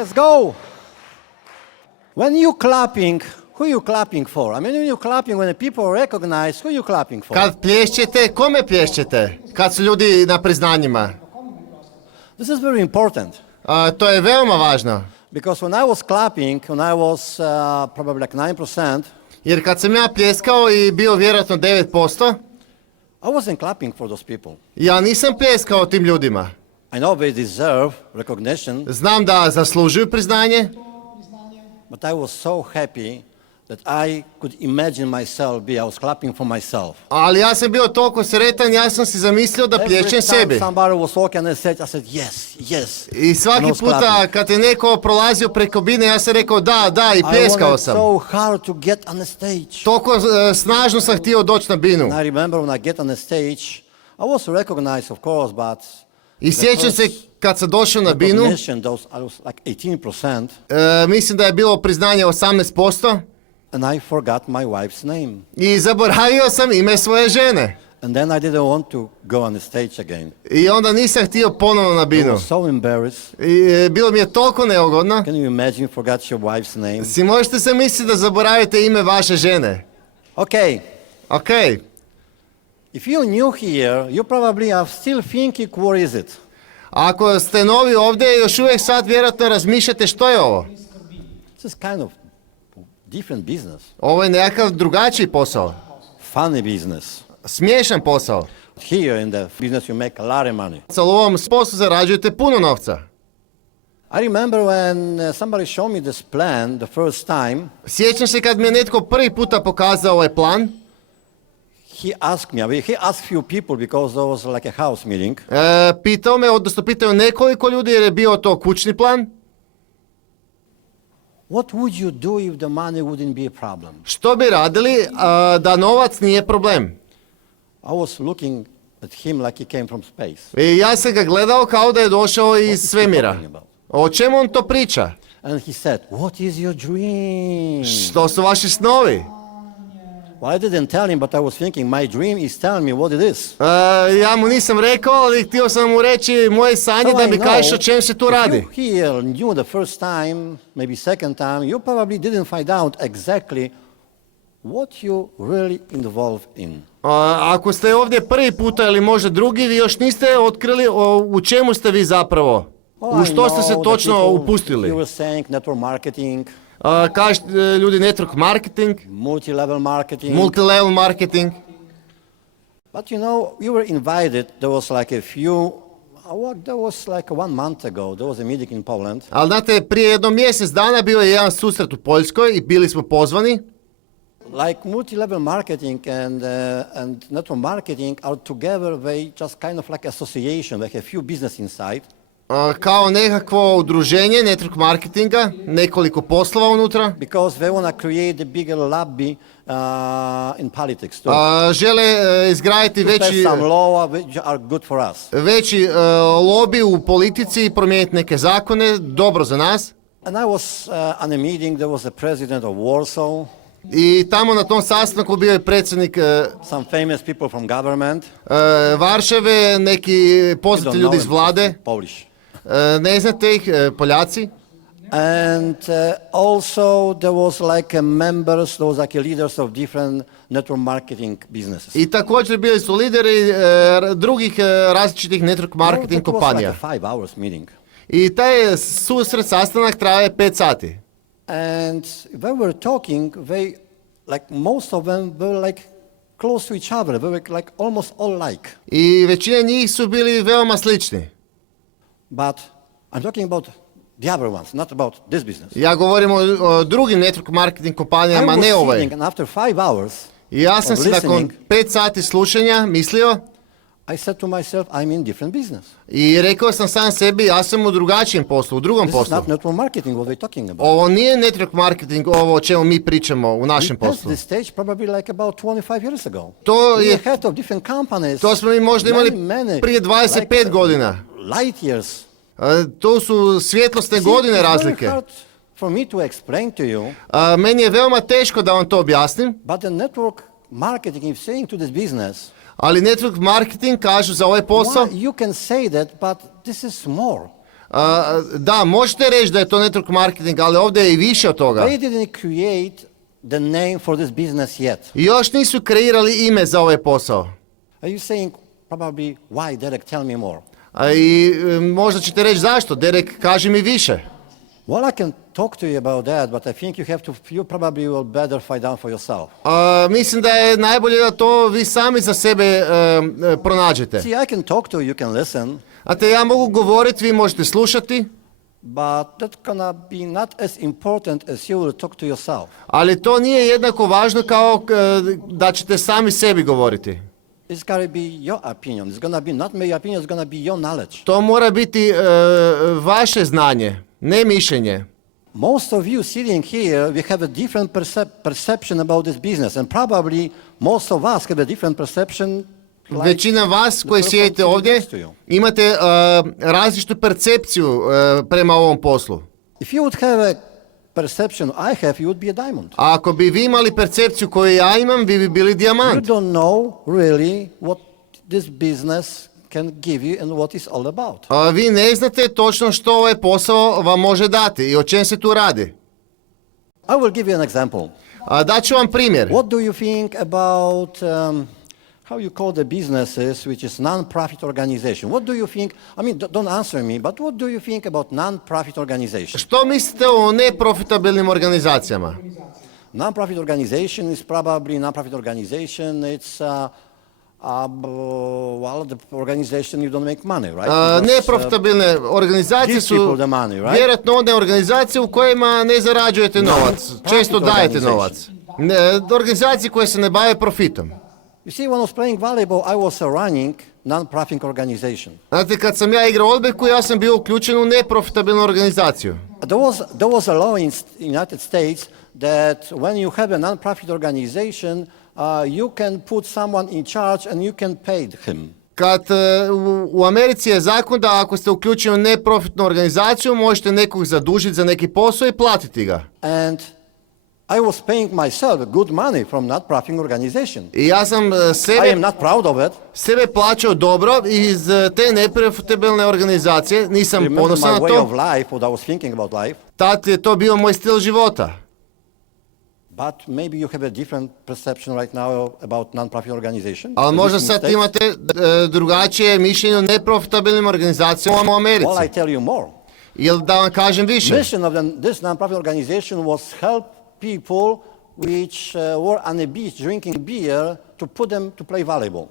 let's go. When you clapping, who you clapping for? I mean, when you clapping, when the people recognize, who you clapping for? Kad plješćete, kome plješćete? Kad su ljudi na priznanjima? This is very important. To je veoma važno. Because when I was clapping, when I was probably like 9%, Jer kad sam ja pljeskao i bio vjerojatno 9%, I wasn't clapping for those people. ja nisam pljeskao tim ljudima. I know they deserve recognition, Znam da zaslužuju priznanje, but I was so happy that I could imagine myself I was clapping for myself. ali ja sam bio toliko sretan, ja sam si zamislio da plješćem sebi. Somebody was walking on stage, I said yes, yes. I svaki puta kad je neko prolazio preko bine, ja sam rekao da i pljeskao sam. I wanted so hard to get on the stage. Toliko snažno sam htio doći na binu. And I remember when I get on the stage, I was recognized of course, but I sjećam se kad sam došao na binu, I was like 18%. Mislim da je bilo priznanje 18%. And I forgot my wife's name. I zaboravio sam ime svoje žene. And then I didn't want to go on the stage again. I onda nisam htio ponovno na I binu. was so embarrassed. I bilo mi je toliko neugodno. Can you imagine forgot your wife's name? Si možete se misliti da zaboravite ime vaše žene? Okay. Ok. If you're new here, you probably are still thinking, what is it? Ako ste novi ovdje, još uvijek sad vjerojatno razmišljate što je ovo. This is kind of different business. Ovo je nekakav drugačiji posao. Funny business. Smiješan posao. Here in the business you make a lot of money. U ovom poslu zarađujete puno novca. I remember when somebody showed me this plan the first time. Sjećam se kad mi je netko prvi puta pokazao ovaj plan. He asked few people because there was like a house meeting. Pitao me, odnosno pitao nekoliko ljudi jer je bio to kućni plan. What would you do if the money wouldn't be a problem? Što bi radili da novac nije problem? I was looking at him like he came from space. I ja sam ga gledao kao da je došao iz svemira. O čemu on to priča? And he said, what is your dream? Što su vaši snovi? Well, I didn't tell him, but I was thinking, my dream is telling me what it is. Ja mu nisam rekao, ali htio sam mu reći moje sanje da mi kažeš o čem se tu radi. If you here knew the first time, maybe second time, you probably didn't find out exactly what you really involved in. Ako ste ovdje prvi puta ili možda drugi, vi još niste otkrili u čemu ste vi zapravo. U što ste se točno upustili. You were saying network marketing. Kažete ljudi network marketing. Multi-level marketing. Multi-level marketing. But you know, we were invited, there was like a few, that was like 1 month ago, there was a meeting in Poland. Ali znate, prije jedno mjesec dana bio je jedan susret u Poljskoj i bili smo pozvani. Like multi-level marketing and network marketing are together, they just kind of like association, they have few business inside. Kao nekakvo udruženje network marketinga, nekoliko poslova unutra. Because they want to create a bigger lobby in politics too. Žele izgraditi veći lobby u politici i promijeniti neke zakone, dobro za nas. And I was on a meeting, there was a president of Warsaw. I tamo na tom sastanku bio je predsjednik some famous people from government. Varšave, neki poznati ljudi iz vlade. Polish. Ne znate ih, Poljaci. And also there was like members, those like leaders of different network marketing businesses. I također bili su lideri drugih različitih network marketing kompanija. It was like a 5 hours meeting. I taj susret sastanak traje 5 sati. And when we were talking, they, like most of them were like close to each other. They were like almost all like. I većina njih su bili veoma slični. But I'm talking about the other ones, not about this business. Ja govorim o drugim network marketing kompanijama, ne ovaj. And after 5 hours I ja sam se nakon 5 sati slušanja mislio, I said to myself, I'm in different business. I rekao sam sam sebi, ja sam u drugačijem poslu, u drugom poslu. This is not network marketing what we're talking about. Ovo nije network marketing, ovo o čemu mi pričamo u našem poslu. We passed this stage probably like about 25 years ago. To je head of different companies. To smo mi možda imali prije 25 godina. Light years. To su svjetlosne godine razlike. Very hard for me to explain to you. Meni je veoma teško da vam to objasnim. But the network marketing is saying to this business. Ali network marketing kažu za ovaj posao. You can say that, but this is more. Da, možete reći da je to network marketing, ali ovdje je i više od toga. They didn't create the name for this business yet. I još nisu kreirali ime za ovaj posao. Are you saying probably why, Derek? Tell me more. I možda ćete reći zašto, Derek, kaži mi više. Well, I can talk to you about that, but I think you probably will better find out for yourself. Mislim da je najbolje da to vi sami za sebe pronađete. See, I can talk to you, you can listen, A te ja mogu govoriti, vi možete slušati, but that's gonna be not as important as you will talk to yourself. ali to nije jednako važno kao da ćete sami sebi govoriti. It's gotta be your opinion. It's gonna be not my opinion, it's gonna be your knowledge. To mora biti vaše znanje, ne mišljenje. Most of you sitting here, we have a different perception about this business, and probably most of us have a different perception. Većina vas koji sjedite ovdje imate različitu percepciju prema ovom poslu. If you would have a perception I have, you would be a diamond. A ako bi vi imali percepciju koju ja imam, vi bi bili You dijamant. don't know really what this business can give you and what it's all about. A vi ne znate točno što ovaj posao vam može dati i o čem se tu radi. I will give you an example. Daću vam primjer. What do you think about how you call the businesses which is non-profit organization? What do you think? I mean, don't answer me, but what do you think about non-profit organization? Što mislite o neprofitabilnim organizacijama? Non-profit organization is probably non-profit organization. It's well, the organization you don't make money, right? Neprofitabilne organizacije give su people the money, right? vjerojatno one organizacije u kojima ne zarađujete novac, često dajete novac. Organizacije koje se ne bave profitom. You see, when I was playing volleyball, I was running non-profit organization. Znate, kad sam ja igrao odbojku, ja sam bio uključen u neprofitabilnu organizaciju. There was a law in United States that when you have a non-profit organization, you can put someone in charge and you can pay him. Kad u Americi je zakon da ako ste uključeni u neprofitnu organizaciju, možete nekog zadužiti za neki posao i platiti ga. And I was paying myself good money from non-profit organization. I ja sam I am not proud of it. sebe plaćao dobro iz te neprofitabilne organizacije, nisam Remember ponosan my na way of to. life, what I was thinking about life. Tad je to bio moj stil života. But maybe you have a different perception right now about non-profit organization. Ali možda These sad mistakes. imate drugačije mišljenje o neprofitabilnim organizacijama u Americi. Well, I tell you more. Ili da vam kažem više. Mission of this non-profit organization was help people which were on a beach drinking beer to put them to play volleyball.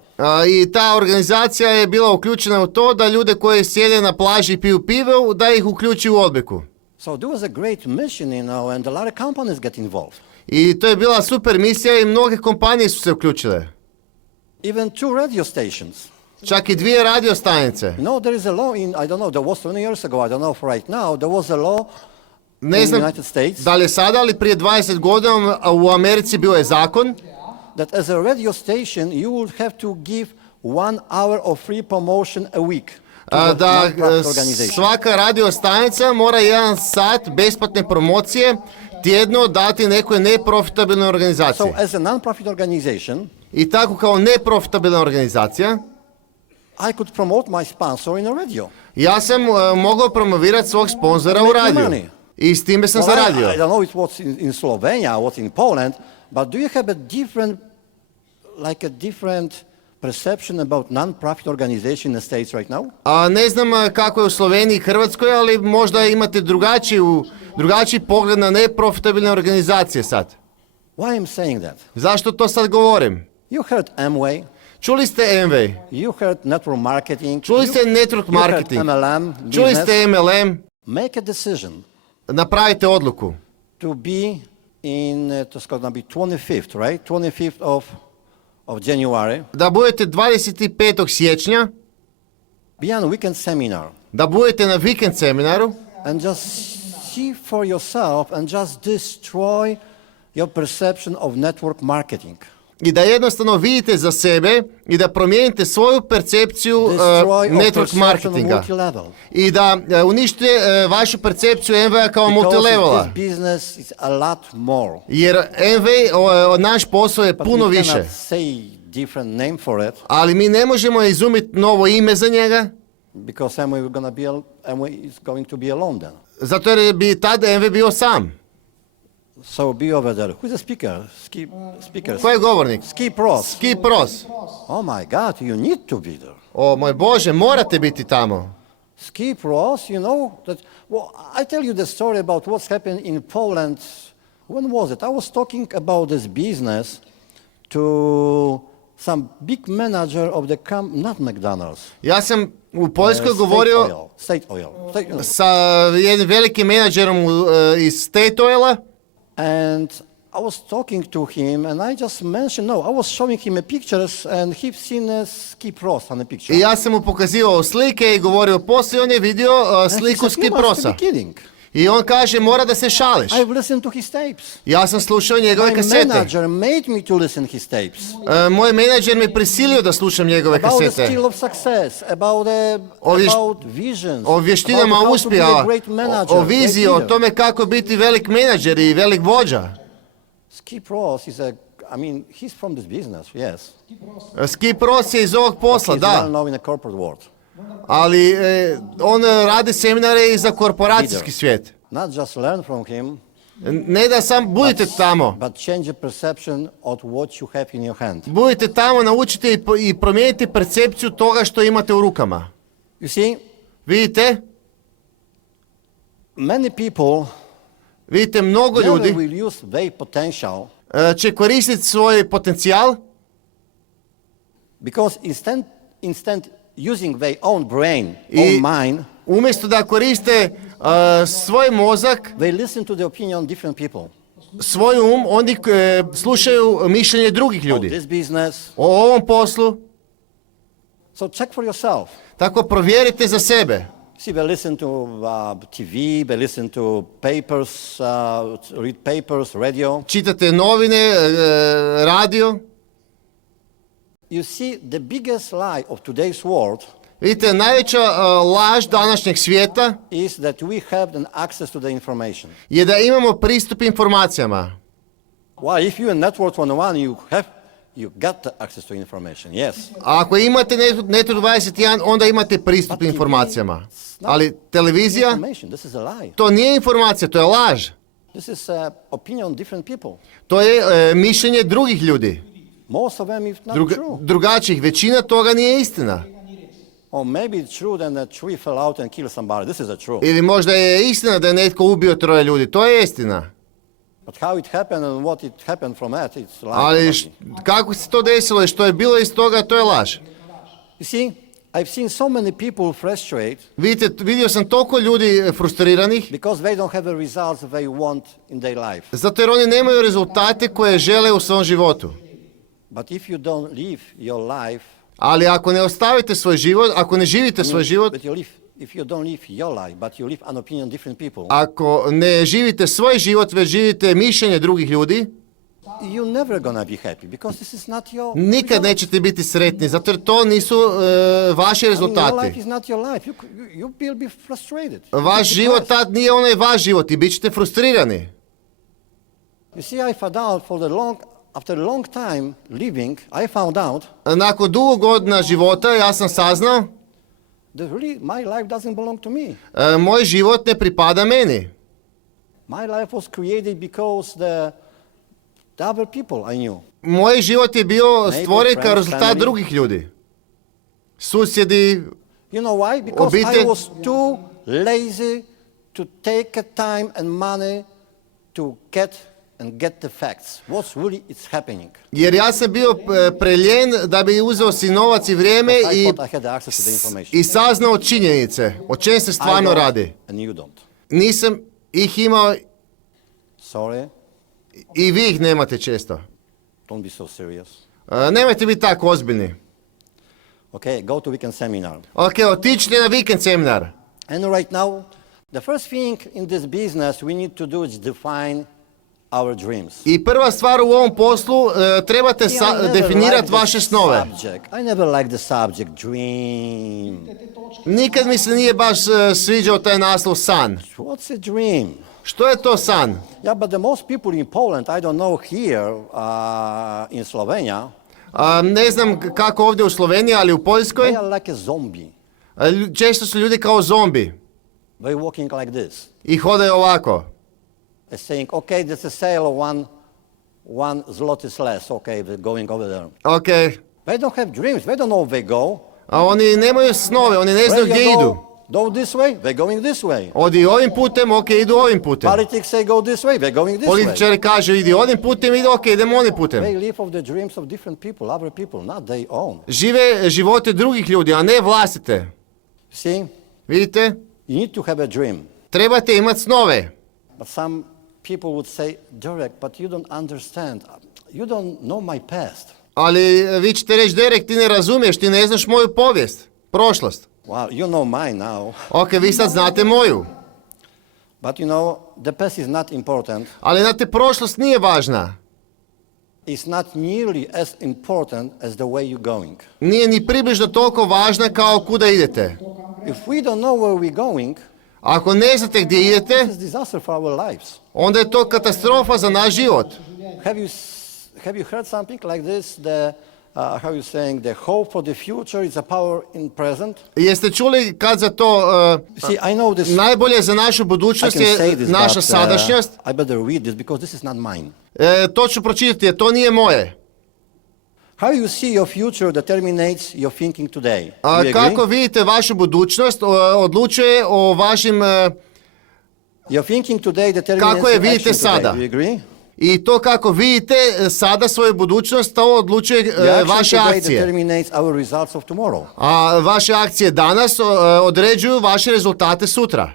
I ta organizacija je bila uključena u to da ljude koji sjede na plaži i piju pivo, da ih uključi u odbojku. So there was a great mission, and a lot of companies get involved. I to je bila super misija i mnoge kompanije su se uključile. Even 2 radio stations. Čak i 2 radio stanice. There is a law in, I don't know, there was 20 years ago, I don't know for right now, there was a law Ne in znam the United States da li je sada, ali prije 20 godina u Americi bio je zakon that as a radio station you would have to give 1 hour of free promotion a week to the da non-profit organization. svaka radio stanica mora 1 sat besplatne promocije tjedno dati nekoj neprofitabilnoj organizaciji. So as a non-profit organization, I tako kao neprofitabilna organizacija, I could promote my sponsor in a radio. ja sam mogao promovirati svog sponzora u Make radiju. money. I s time sam Well, zaradio. I don't know it was in Slovenia, what's in Poland, but do you have a different perception about non-profit organization in the States right now? A ne znam kako je u Sloveniji i Hrvatskoj, ali možda imate drugačiji pogled na neprofitabilne organizacije sad. Why I'm saying that? Zašto to sad govorim? You heard Amway, Čuli ste MV, you heard network marketing, čuli ste network you heard marketing, MLM, čuli business. ste MLM, Make a decision napravite odluku. to be in, it's going to be 25th, right? 25th of January, Da budete 25. siječnja, be on a weekend seminar da budete na vikend seminaru and just see for yourself and just destroy your perception of network marketing. i da jednostavno vidite za sebe i da promijenite svoju percepciju Destroy your network perception of marketinga. multi-level. I da uništite vašu percepciju MV-a kao Because multilevela. this business is a lot more. Jer MV, naš posao je But puno we više. cannot say different name for it. Ali mi ne možemo izumiti novo ime za njega. Because Amway is going to be alone then. Zato jer bi tad MV bio sam. So be over there. Who's the speaker? Speaker. Ko je govornik? Ski pros. Ski pros. Oh my God, you need to be there. O moj Bože, morate biti tamo. Ski pros, you know that. Well, I tell you the story about what's happened in Poland. When was it? I was talking about this business to some big manager of the not McDonald's. Ja sam u Poljskoj govorio State Oil. sa jednim velikim menadžerom iz State Oila. And I was talking to him, and I just mentioned, I was showing him a pictures, and he's seen a ski pros on the picture. I ja sam mu pokazivao slike i govorio poslije, on je vidio sliku ski prosa. I on kaže, mora da se šališ. I've listened to his tapes. Ja sam slušao njegove kasete. My manager made me to listen his tapes. Moj menadžer me prisilio da slušam njegove kasete. About the skill of success, about visions, o vještinama uspjeha, o viziji, o tome kako biti velik menadžer i velik vođa. Ski pros is he's from this business, yes. Ski pros je iz ovog posla, da. He's well known in the corporate world. Ali on radi seminare i za korporacijski svijet. Not just learn from him, ne da sam budite tamo. But change the perception of what you have in your hand. Budite tamo, naučite i promijenite percepciju toga što imate u rukama. You see, vidite? Many people vidite, mnogo ljudi will use their potential će koristiti svoj potencijal because instead using their own brain, own mind, umjesto da koriste svoj mozak, they listen to the opinion of different people. Svoj oni slušaju mišljenje drugih ljudi. This business. O ovom poslu. So check for yourself. Tako provjerite za sebe. See, they listen to TV, they listen to papers, read papers, radio. Čitate novine, radio. You see, the biggest lie of today's world vidite, najveća laž današnjeg svijeta is that we have an access to the information. Je da imamo pristup informacijama. Well, if you in Network 101, you got the access to information, yes. Ako imate Network 21, onda imate pristup informacijama. Ali televizija, to nije informacija, to je laž. This is opinion of different people. To je mišljenje drugih ljudi. Most of them is not true. Drugačijih, većina toga nije istina. Or maybe it's true that a tree fell out and killed somebody. This is a true. Ili možda je istina da je netko ubio 3 ljudi. To je istina. But how it happened and what it happened from that, it's lie. Ali kako se to desilo i što je bilo iz toga, to je laž. You see, I've seen so many people frustrate. Vidite, vidio sam toliko ljudi frustriranih. Because they don't have the results they want in their life. Zato jer oni nemaju rezultate koje žele u svom životu. But if you don't live your life, ali ako ne ostavite svoj život, ako ne živite svoj život, if you don't live your life, but you live an opinion of different people, ako ne živite svoj život, već živite mišljenje drugih ljudi, you're never gonna be happy because this is not your nikad nećete biti sretni, zato jer to nisu vaši rezultati. Your life is not your life. You will be frustrated. Vaš život tad nije onaj vaš život i bit ćete frustrirani. You see, I found out after a long time living, I found out nakon dugo godina života ja sam saznao that really my life doesn't belong to me. Moj život ne pripada meni. My life was created because the other people I knew. Moj život je bio stvoren kao rezultat drugih ljudi. Susjedi, you know why? Because I was too lazy to take a time and money to get the facts. What's really is happening. Jer ja sam bio preljen da bi uzeo si novac i vrijeme i saznao činjenice, o čem se stvarno radi. Nisam ih imao. Sorry. I vi ih nemate često. Don't be so serious. Nemojte biti tako ozbiljni. Okay, go to weekend seminar. Okay, otičite na vikend seminar. And right now, the first thing in this business we need to do is define our dreams. I prva stvar u ovom poslu trebate definirati vaše snove. I never like the subject dream. Nikad mi se nije baš sviđao taj naslov san. What's a dream? Što je to san? Yeah, but the most people in Poland, I don't know here in Slovenia. Ne znam kako ovdje u Sloveniji, ali u Poljskoj. They are like a zombie. Često su ljudi kao zombi They're walking like this. i hodaju ovako. They're saying, okay, there's a sale of one zloty less. Okay, they're going over there. Ok, They don't have dreams. They don't know where they go. a oni nemaju snove, oni ne znaju Where gdje you idu. go this way, they're going this way. Odi ovim putem, ok, idu ovim putem. Politics say go this way, they're going this way. Političari kažu idi ovim putem, ide ok, idemo onim putem. They live of the dreams of different people, other people, not their own. Žive živote drugih ljudi, a ne vlastite. See, Vidite? you need to have a dream. Trebate imati snove. But some people would say, Derek, but you don't understand. You don't know my past. Ali vi ćete reći, Derek, ti ne razumiješ, ti ne znaš moju povijest, prošlost. Well, you know mine now. Ok, vi sad znate moju. But you know, the past is not important. Ali znate, prošlost nije važna. It's not nearly as important as the way you're going. Nije ni približno toliko važna kao kuda idete. If we don't know where we're going, Ako ne znate gdje idete, it's a disaster for our lives. onda je to katastrofa za naš život. Have you heard something like this? How you saying the hope for the future is a power in present? Jeste čuli kad za to See, I know this. najbolje za našu I budućnost can say je this, naša but, sadašnjost? I better read this because this is not mine. To ću pročitati, jer to nije moje. How you see your future determines your thinking today. A Do you kako agree? vidite vašu budućnost odlučuje o vašim Your thinking today determines kako je your vidite action today. sada. Do you agree? I to kako vidite sada svoju budućnost, to odlučuje Your action vaše today akcije. determines our results of tomorrow. A vaše akcije danas određuju vaše rezultate sutra.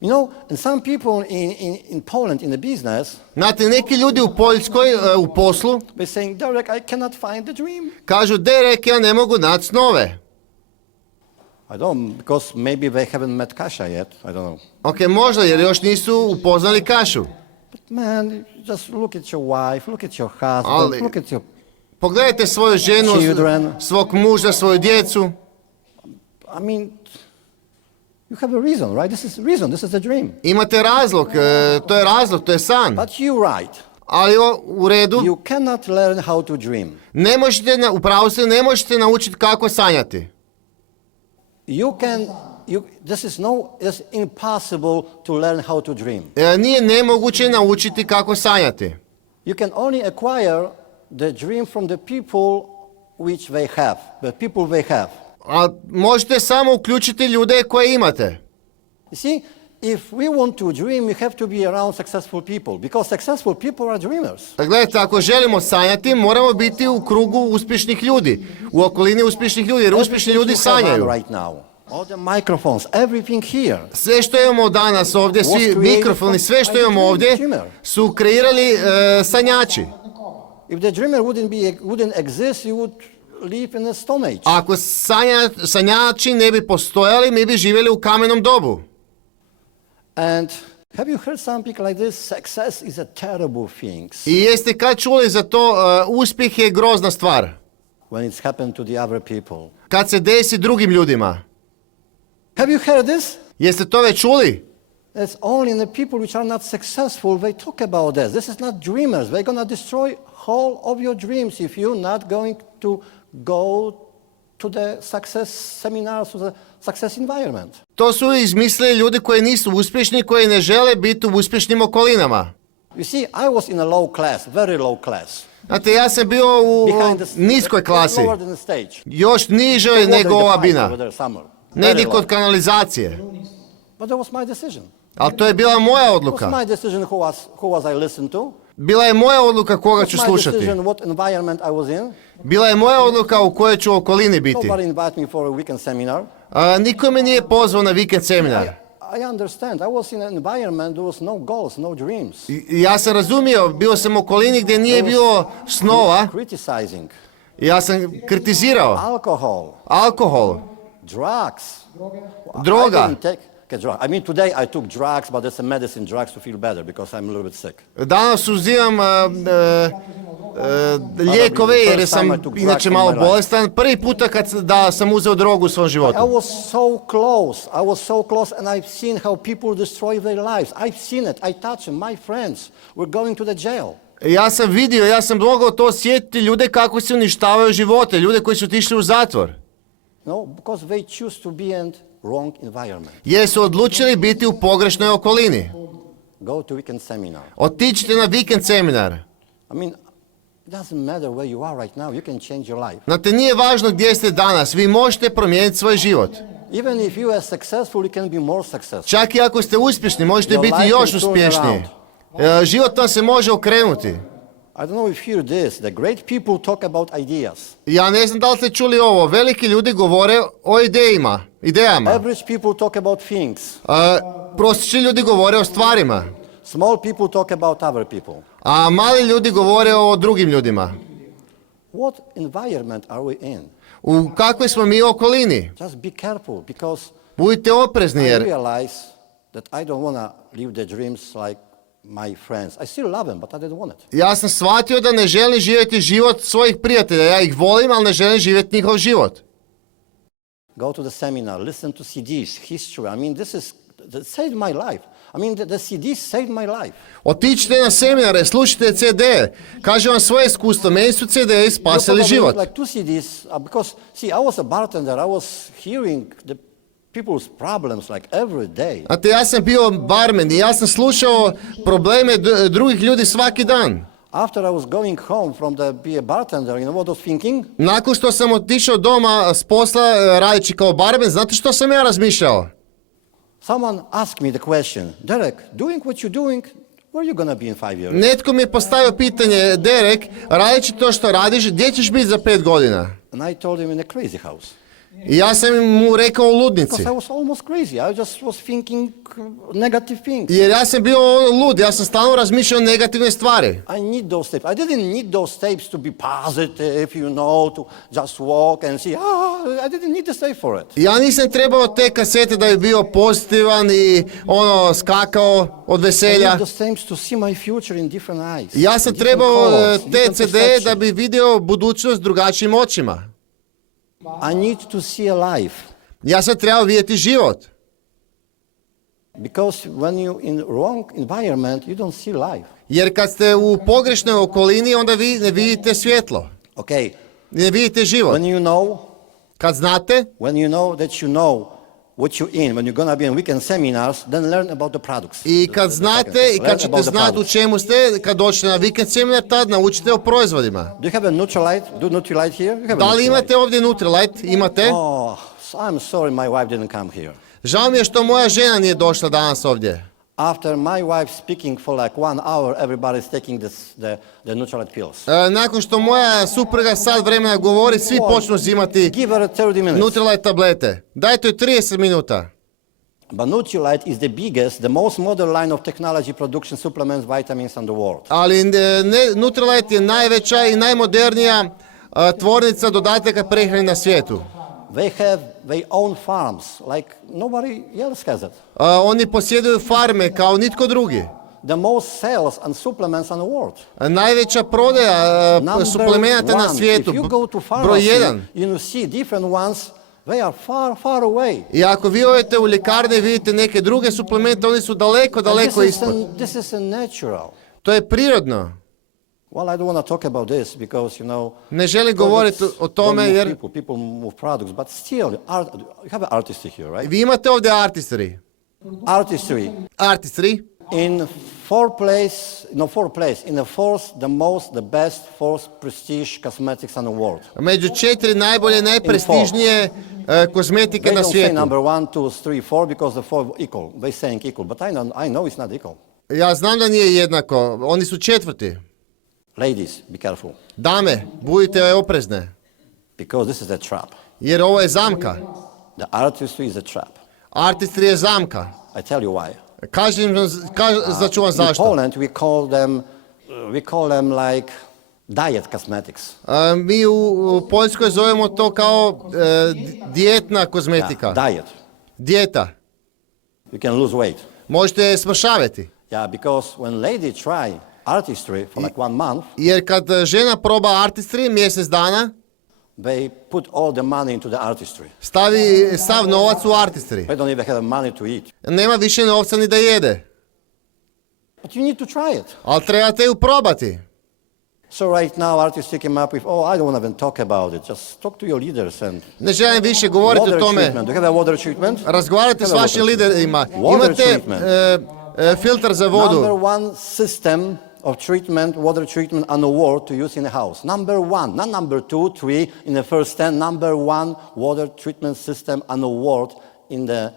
You know, and some people in Poland in the business, Znate, neki ljudi u Poljskoj u poslu they're saying, Derek, I cannot find the dream. kažu, Derek, ja ne mogu naći snove. I don't, because maybe they haven't met Kasha yet. I don't know. Ok, možda jer još nisu upoznali Kašu. But man, just look at your wife, look at your husband, Ali- look at your... Pogledajte svoju ženu, Children. svog muža, svoju djecu. I mean, you have a reason, right? This is reason, this is the dream. Imate razlog, to je san. But you're right. Ali u redu, You cannot learn how to dream. ne možete, upravo se, ne možete naučiti kako sanjati. It's impossible to learn how to dream. Nije nemoguće naučiti kako sanjati. You can only acquire the dream from the people which they have, the people they have. A možete samo uključiti ljude koje imate. You see, if we want to dream, we have to be around successful people, because successful people are dreamers. Gledajte, ako želimo sanjati, moramo biti u krugu uspješnih ljudi, u okolini uspješnih ljudi, jer uspješni ljudi Everything you have sanjaju. on right now, all the microphones, everything here. Sve što imamo danas ovdje, svi mikrofoni, sve što imamo ovdje su kreirali sanjači. If the dreamer wouldn't exist, you would live in a stone age. Ako sanjači ne bi postojali, mi bi živjeli u kamenom dobu. And have you heard something like this? Success is a terrible thing I jeste kad čuli za to, uspjeh je grozna stvar. when it's happened to the other people. Kad se desi drugim ljudima. Have you heard this? Jeste to već čuli? It's only the people which are not successful, they talk about this. This is not dreamers. They're going to destroy whole of your dreams if you're not going to go to the success seminars, to the success environment. To su izmislili ljudi koji nisu uspješni, koji ne žele biti u uspješnim okolinama. You see, I was in a low class, very low class. Znate, ja sam bio u Behind the niskoj klasi, lower than the stage. još niže Water nego in the ova pipe bina, over there somewhere. negdje Very kod low. kanalizacije. But that was my decision. Ali to je bila moja It was odluka. my decision who was I listened to. Bila je moja odluka koga It ću was my slušati. decision what environment I was in. Bila je moja odluka u kojoj ću okolini biti. Nobody invited me for a weekend seminar. Niko me nije pozvao na vikend seminar. I understand. I was in an environment, there was no goals, no dreams. Ja sam razumio, bio sam u okolini gdje nije bilo snova. Criticizing. Ja sam kritizirao alkohol, Drugs. droga. I didn't take drugs. I mean, today I took drugs, but it's a medicine drugs to feel better because I'm a little bit sick. Danas uzimam lijekove jer sam inače malo bolestan. Prvi puta da sam uzeo drogu u svom I životu. was so close and I've seen how people destroy their lives. I've seen it. I touch them. My friends were going to the jail. Ja sam vidio, ja sam mogao to osjetiti ljude kako se uništavaju živote, ljude koji su otišli u zatvor. Because they choose to be in wrong environment. Jer su odlučili biti u pogrešnoj okolini. Go to weekend seminar. Otiđite na vikend seminar. It doesn't matter where you are right now. You can change your life. Znate, nije važno gdje ste danas. Vi možete promijeniti svoj život. Even if you are successful, you can be more successful. Čak i ako ste uspješni, možete biti još uspješniji. Život vam se može okrenuti. I don't know if you hear this. The great people talk about ideas. Ja ne znam da li ste čuli ovo. Veliki ljudi govore o idejama. Average people talk about things. Prosječni ljudi govore o stvarima. Small people talk about other people. A mali ljudi govore o drugim ljudima. What environment are we in? U kakvoj smo mi okolini? Just be careful, because Budite oprezni I jer realize that I don't want to live the dreams like my friends. I still love them, but I didn't want it. ja sam shvatio da ne želim živjeti život svojih prijatelja. Ja ih volim, ali ne želim živjeti njihov život. Go to the seminar, listen to CDs, history. That saved my life. The CDs saved my life. Otičite na seminare, slušajte CD. Kažem vam svoje iskustvo. Meni su CD spasili život. Like two CDs, because I was a bartender. I was hearing the people's problems like every day. Znate, ja sam bio barmen i ja sam slušao probleme drugih ljudi svaki dan. After I was going home from be a bartender, what I was thinking? Nakon što sam otišao doma s posla radeći kao barmen, znate što sam ja razmišljao? Someone asked me the question, Derek, doing what you're doing, where are you going to be in 5 years? Netko mi je postavio pitanje, Derek, radeći to što radiš, gdje ćeš biti za 5 godina? And I told him in a crazy house. I ja sam mu rekao u ludnici. Because I was almost crazy. I just was thinking negative things. Jer ja sam bio lud, ja sam stalno razmišljao negativne stvari. I need those tapes. I didn't need those tapes to be positive, to just walk and see. I didn't need the tape for it. Ja nisam trebao te kasete da bi bio pozitivan i skakao od veselja. I need those tapes to see my future in different eyes. Ja sam trebao te CD da bi vidio budućnost drugačijim očima. I need to see a life. Ja sam trebao vidjeti život. Because when you in wrong environment, you don't see life. Jer kad ste u pogrešnoj okolini, onda vi ne vidite svjetlo. Okay. Ne vidite život. When you know, kad znate, when you know that you know what you're in, when you're going to be in weekend seminars, then learn about the products. I kad znate i kad ćete znati u čemu ste, kad dođete na vikend seminar, tad naučite o proizvodima. Do you have a Nutrilite? Do Nutrilite here? Da li imate ovdje Nutrilite? Imate? Oh, I'm sorry my wife didn't come here. Žao mi je što moja žena nije došla danas ovdje. After my wife speaking for like 1 hour, everybody's taking the Nutrilite pills. Nakon što moja supruga sat vremena govori, svi počnu uzimati Nutrilite tablete. Dajte joj 30 minuta. But Nutrilite is the biggest, the most modern line of technology production supplements, vitamins in the world. Ali Nutrilite je najveća i najmodernija tvornica dodataka prehrane na svijetu. They have their own farms, like nobody else has it. Oni posjeduju farme kao nitko drugi. The most sales and supplements in the world. Najveća prodaja suplemenata na svijetu. Broj 1. You see different ones, they are far, far away. I ako vi odete u ljekarne i vidite neke druge suplemente, oni su daleko, daleko ispod. This is a natural. To je prirodno. Well, I don't want to talk about this because, ne želim govoriti o tome jer people move products, but still, you have artistry here, right? Vi imate ovdje artistry. Artistry. In fourth place, in the fourth, the best fourth prestige cosmetics in the world. Među 4 najbolje, najprestižnije kozmetike na svijetu. They don't say number 1, 2, 3, 4 because the 4 equal. They saying equal, but I know it's not equal. Ja znam da nije jednako. Oni su 4. Ladies, be careful. Dame, budite oprezne. Because this is a trap. Jer ovo je zamka. The artistry is a trap. Artistry je zamka. I tell you why. Začu vam zašto. In Poland we call them like diet cosmetics. Mi u Poljskoj zovemo to kao dijetna kozmetika. Diet. Dijeta. You can lose weight. Možete smršaviti. Yeah, because when lady try artistry for like 1 month, jer kad žena proba artistry mjesec dana, they put all the money into the artistry. Stavi sav novac u artistry. They don't even have money to eat. Nema više novca ni da jede. But you need to try it. Ali trebate ju probati. So right now artists came up with, oh, I don't want to even talk about it. Just talk to your leaders and Ne želim više govoriti o water tome. treatment. Do you have a water treatment? Razgovarajte s Have a vašim water liderima. Water Imate treatment. filtar za Number vodu. one system of treatment, water treatment on the world to use in a house. Number one, not number two, three in the first 10. Number one water treatment system on the world in the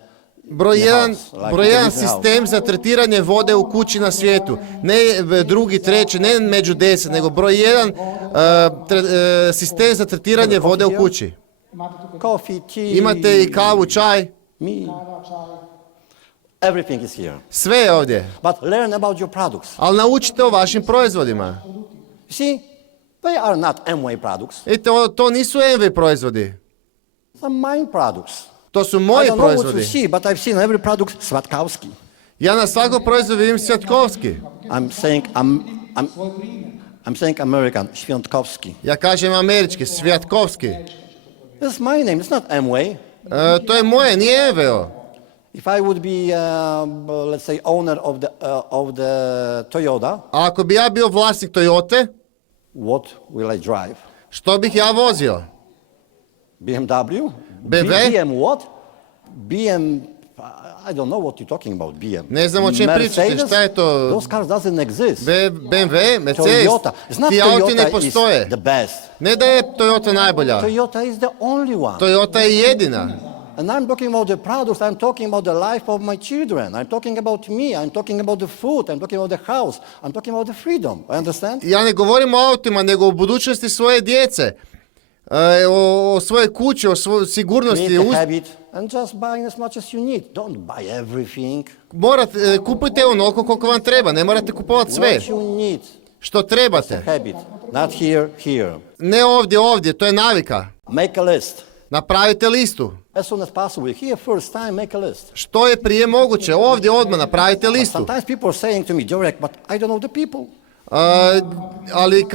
Broj in the jedan, house, like broj in the jedan house. sistem za tretiranje vode u kući na svijetu. Ne drugi, treći, ne među 10, nego broj jedan sistem za tretiranje vode u kući. Coffee, tea, Imate i kavu, čaj, me. Everything is here. sve je ovdje. But learn about your products. Ali naučite o vašim proizvodima. You see, they are not Amway products. I to nisu MV proizvodi. Some mine products. To su I moji don't know what you proizvodi. see, but I've seen every product Swiatkowscy. Ja na svakom proizvodu vidim Swiatkowscy. I'm saying American, Swiatkowscy. Ja kažem američki, Swiatkowscy. That's my name. It's not Amway. To je moje, nije MV-o. If I would be, let's say, owner of the Toyota, A ako bi ja bio vlasnik Toyote, what will I drive? što bih ja vozio? BMW? BMW? BM what? BM, I don't know what you're talking about, BM. Ne znam o čem pričate, Mercedes? šta je to? Those cars doesn't exist. BMW, Mercedes, Toyota. It's not ti auti ne Toyota is postoje. the best. Ne da je Toyota najbolja, Toyota is the only one. Toyota je jedina. And I'm talking about the products, I'm talking about the life of my children. I'm talking about me, I'm talking about the food, I'm talking about the house, I'm talking about the freedom. I understand? Ja ne govorim o autima, nego o budućnosti svoje djece. O svojoj kući, o svojoj sigurnosti. Create a habit and just buying as much as you need. Don't buy everything. Kupujte onoliko koliko vam treba, ne morate kupovati sve. What you need. Što trebate. Habit. Not here, here. Ne ovdje, to je navika. Make a list. Napravite listu. As soon as possible. Here first time, make a list. Što je prije moguće, ovdje odmah napravite listu. Sometimes people are saying to me, Darek, but I don't know the people. Ali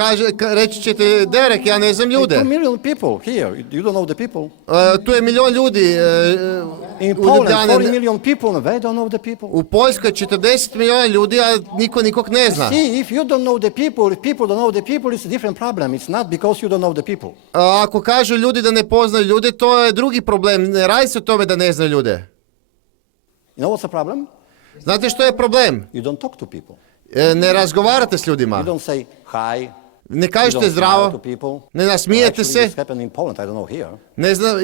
reći ćete, Derek, ja ne znam ljude. 2 million people here, you don't know the people. Tu je milion ljudi In u Poland, Ljubljani. 40 million people, they don't know the people. U Poljskoj 40 milijuna ljudi, a niko nikog ne zna. See, if you don't know the people, if people don't know the people, it's a different problem. It's not because you don't know the people. Ako kažu ljudi da ne poznaju ljude, to je drugi problem. Ne radi se o tome da ne znaju ljude. You know what's the problem? Znate što je problem? You don't talk to people. Ne razgovarate s You ljudima. don't say hi. Ne You kažete don't smile to zdravo. people. Ne nasmijete Actually, se. this happened in Poland, I don't know here. Ne znam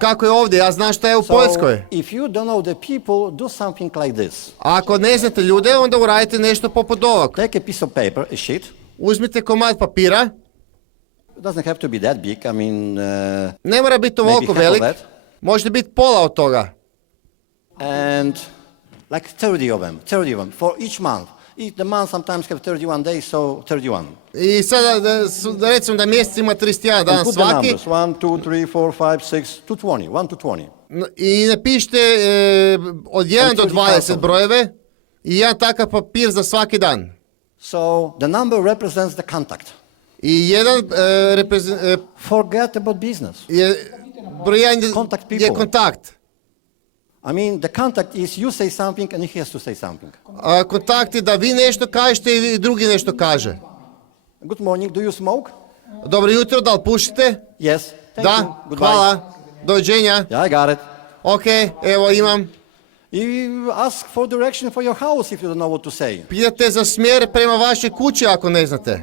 kako je ovdje, ja znam šta je u So, Poljskoj. if you don't know the people, do something like this. A ako ne znate ljude, onda uradite nešto poput ovog. Take a piece of paper, a sheet. Uzmite komad papira. It doesn't have to be that big. I mean, Ne mora biti ovoliko maybe half of velik. that. Može biti pola od toga. And like 30 of them for each month. The month sometimes have 31 days, so 31. I sada da recimo da mjesec ima 31 dan And put the svaki. numbers, 1, 2, 3, 4, 5, 6, to 20, 1 to 20. I napišite od 1 do 20 brojeve i jedan takav papir za svaki dan. So the number represents the contact. I jedan Forget about business. broj 1 Contact je people. kontakt. I mean, the contact is you say something and he has to say something. A kontakt je da vi nešto kažete i drugi nešto kaže. Good morning, do you smoke? Dobro jutro, da li pušite? Yes. Thank Da, you. Goodbye. hvala, doviđenja. Yeah, I got it. Ok, evo imam. You ask for direction for your house if you don't know what to say. Pitate za smjer prema vašoj kući ako ne znate.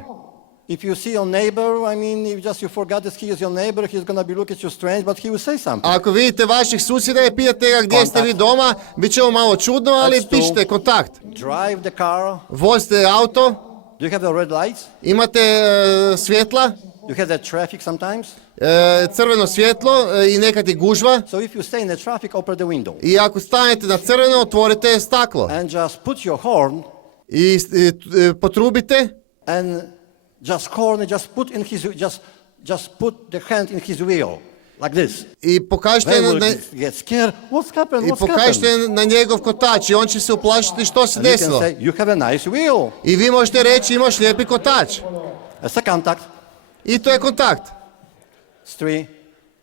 If you see your neighbor, I mean, if just you forgot that he is your neighbor, he's going to be looking at you strange, but he will say something. Ako vidite vaših susjeda i pitate ga gdje ste vi doma, bit će ovo malo čudno, ali That's two. pišite kontakt. Drive the car. Vozite auto, Do you have the red lights? imate svjetla, You have that traffic sometimes? crveno svjetlo i nekad je gužva. So if you stay in the traffic, open the window. I ako stanete na crveno, otvorite staklo. And just put your horn I potrubite and just horn and just put in his, just put the hand in his wheel, like this. i pokažite They na, will get scared. What's happened? i What's happened? pokažite na njegov kotač i on će se uplašiti što se And you can desilo. say, you have a nice wheel. I vi možete reći imaš lijepi kotač. That's a contact. I to je kontakt. 3,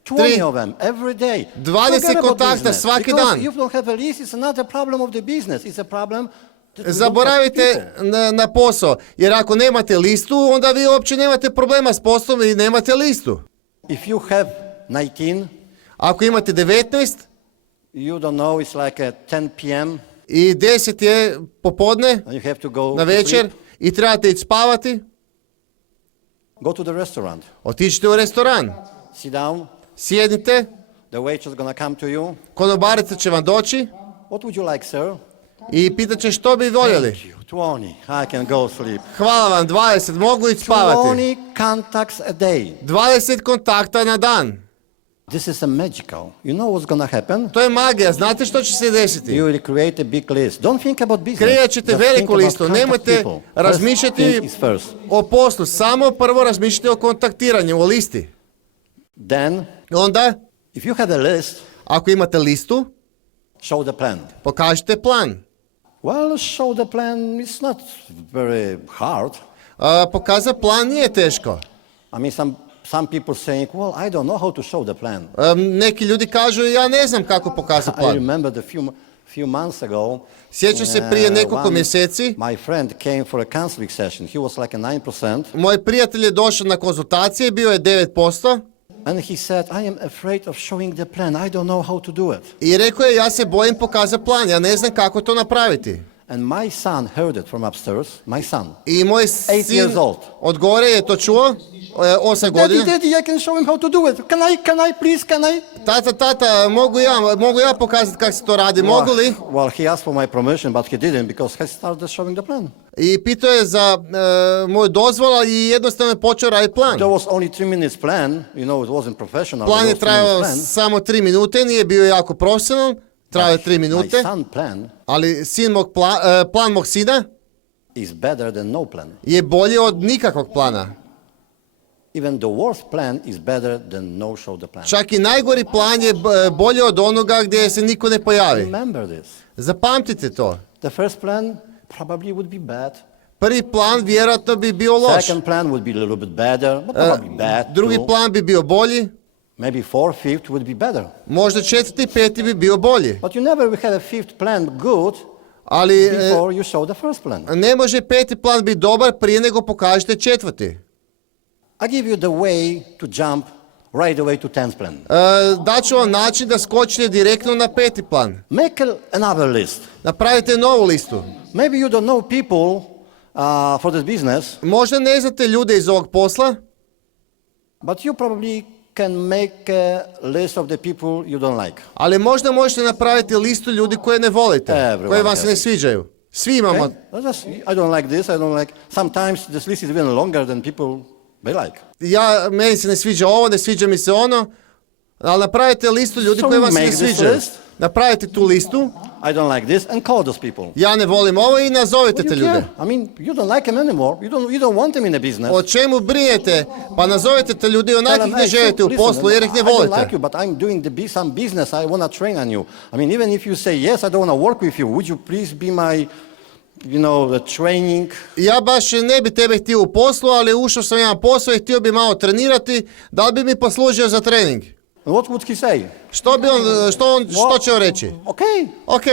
20 Tri. of them every day. 20 Forget about kontakta business, svaki because dan. if you don't have a list, it's not a problem of the business. It's a problem Zaboravite na posao, jer ako nemate listu, onda vi uopće nemate problema s poslom i nemate listu. If you have 19, ako imate 19, you don't know, it's like at 10 p.m. i 10 je popodne, and you have to go na večer, i trebate ići spavati, go to the restaurant. Otiđite u restoran. Sit down. Sjedite. The waitress is gonna come to you. Konobarica će vam doći. What would you like, sir? I pitat će što bi voljeli. Thank you. 20. I can go sleep. Hvala vam, 20, mogu ići spavati. 20 contacts a day. 20 kontakta na dan. This is a magical. You know what's gonna happen? To je magija, znate što će se desiti? You will create a big list. Don't think about business. Kreirat ćete Just veliku think about listu, contact nemojte people. razmišljati First thing is first. o poslu, samo prvo razmišljate o kontaktiranju, o listi. Then, Onda, if you have a list, ako imate listu, show the plan. pokažite plan. Well, show the plan is not very hard. Pokazati plan nije teško. I mean, some people saying, well, I don't know how to show the plan. Neki ljudi kažu, ja ne znam kako pokazati I plan. remember few months ago. Sjećam se prije nekoliko mjeseci. My friend came for a counseling session. He was like a 9%. Moj prijatelj je došao na konzultacije, bio je 9%. And he said, I am afraid of showing the plan. I don't know how to do it. I rekao je, ja se bojim pokazati plan, ja ne znam kako to napraviti. And my son heard it from upstairs. My son. I moj 8 sin years old. od gore je to čuo, 8 godina. Daddy, I can show him how to do it. Can I, please, can I? Tata, mogu ja pokazati kako se to radi, mogu li? Well, he asked for my permission, but he didn't because he started showing the plan. I pitao je za moj dozvol i jednostavno je počeo raditi plan. There was only 3 minutes plan. You know, it wasn't professional. Plan je It was 3 trajao minutes plan. samo 3 minute, nije bio jako profesionalan, trajao je 3 minute. My son plan Ali plan mog sina is better than no plan. je bolji od nikakvog plana. Even the worst plan is better than no show the plan. Čak i najgori plan je bolji od onoga gdje se niko ne pojavi. Remember this. Zapamtite to. The first plan probably would be bad. Prvi plan vjerojatno bi bio loš. Second plan would be a little bit better, but probably bad Drugi too. plan bi bio bolji. Maybe fourth, fifth would be better. Možda četvrti, peti bi bio bolji. But you never will have a fifth plan good Ali before you show the first plan. ne može peti plan biti dobar prije nego pokažete četvrti. I give you the way to jump right away to 10th plan. Daću vam način da skočite direktno na peti plan. Make another list. Napravite novu listu. Maybe you don't know people for this business, Možda ne znate ljude iz ovog posla, but you probably can make a list of the people you don't like. ali možda možete napraviti listu ljudi koje ne volite, Everyone koje vam se has ne it. sviđaju. Svi imamo. Okay? I don't like this, I don't like... Sometimes this list is even longer than people may like. Meni se ne sviđa ovo, ne sviđa mi se ono, ali napravite listu ljudi So koje vam se make ne this sviđaju. list. Napravite tu listu, I don't like this, and call those people. ja ne volim ovo i nazovite What do te you ljude. care? I mean, you don't like them anymore. You don't want them in a business. O čemu brinete? Pa nazovite te ljudi Tell onak them, ih ne "Hey, želite u listen, poslu jer ih ne I don't volite. like you, but I'm doing some business. I want to train on you. I mean, even if you say, yes, I don't want to work with you, would you please be my, the training? Ja baš ne bi tebe htio u poslu, ali ušao sam jedan posao i htio bi malo trenirati, da li bi mi poslužio za trening? And what would he say? Što će on reći? Okay. Ok,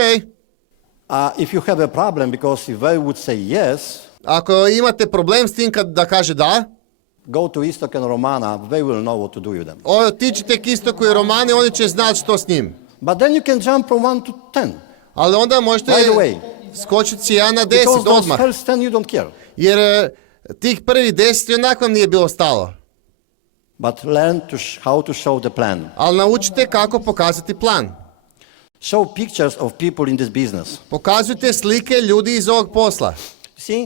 If you have a problem, because if I would say yes, ako imate problem s tim da kaže da, go to Istok and Romana, they will know what to do with them. otiđite k Istoku i Romani, oni će znati što s njim. But then you can jump from 1 to 10. Ali onda možete Right away. skočiti si 1 na 10 Because those odmah. first 10 you don't care. Jer tih prvih 10 onako vam nije bilo stalo. But learn how to show the plan. Ali naučite kako pokazati plan. Show pictures of people in this business. Pokazujte slike ljudi iz ovog posla. See,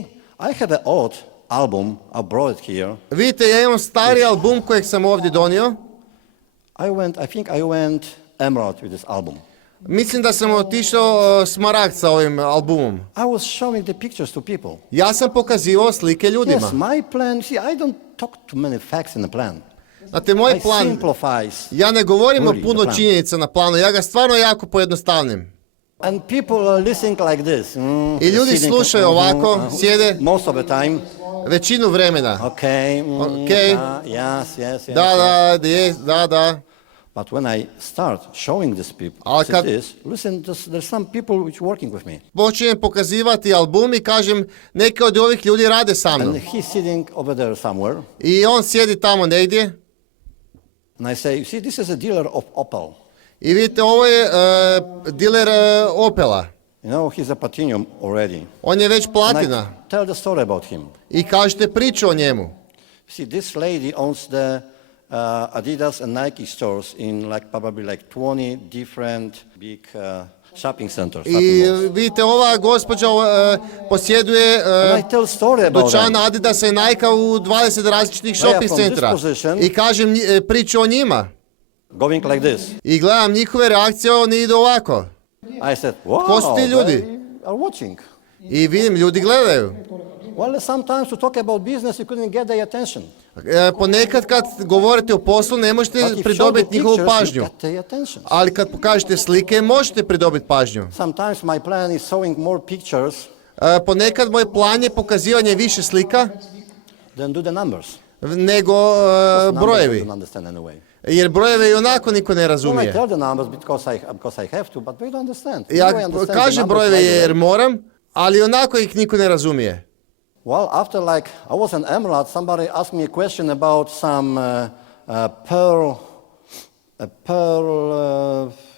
I have an old album, I brought it here. Vidite, ja imam stari album kojeg sam ovdje donio. I think I went emerald with this album. Mislim da sam otišao smaragd sa ovim albumom. I was showing the pictures to people. Ja sam pokazivao slike ljudima. Yes, my plan, see, I don't talk too many facts in the plan. Znate, moj I plan, simplifies. ja ne govorim o Really, puno the plan. činjenica na planu, ja ga stvarno jako pojednostavnim. And people are listening like this. I ljudi sitting, slušaju ovako, sjede most of the time. većinu vremena. Okay. Okay. Yes. Da. But when I start showing these Ali people kad- this, listen, there's some people which working with me. Počinjem pokazivati album i kažem, neke od ovih ljudi rade sa mnom. And he's sitting over there somewhere. I on sjedi tamo negdje. And I say, you see, this is a dealer of Opel. I vidite, ovo je diler Opela. You know, he's a platinum already. On je već And platina. I tell the story about him. I kažete priču o njemu. See, this lady owns the Adidas and Nike stores in probably 20 different big shopping centers. I shopping malls. vidite, ova gospođa posjeduje And I tell story about dućan them. Adidasa i Nike u 20 različitih shopping from this centra. position- I kažem priču o njima. Going like this. I gledam njihove reakcije, oni idu ovako. I said, wow, Tko su ti ljudi? they are watching. I vidim, ljudi gledaju. Well, sometimes to talk about business, you couldn't get their attention. Ponekad kad govorite o poslu ne But možete if you show the pridobiti njihovu pictures, you pažnju. get their attention. Ali kad pokažete slike možete pridobiti pažnju. Sometimes my plan is showing more pictures Ponekad moj plan je pokazivanje više slika than do the numbers. nego Numbers I brojevi. don't understand anyway. Jer brojeve i onako niko ne Well, I razumije. tell the numbers because I have to, but they don't understand. Ja Nobody understands the kažem numbers brojeve right away. jer moram, ali onako ih niko ne razumije. Well, after I was an Emerald, somebody asked me a question about some pearl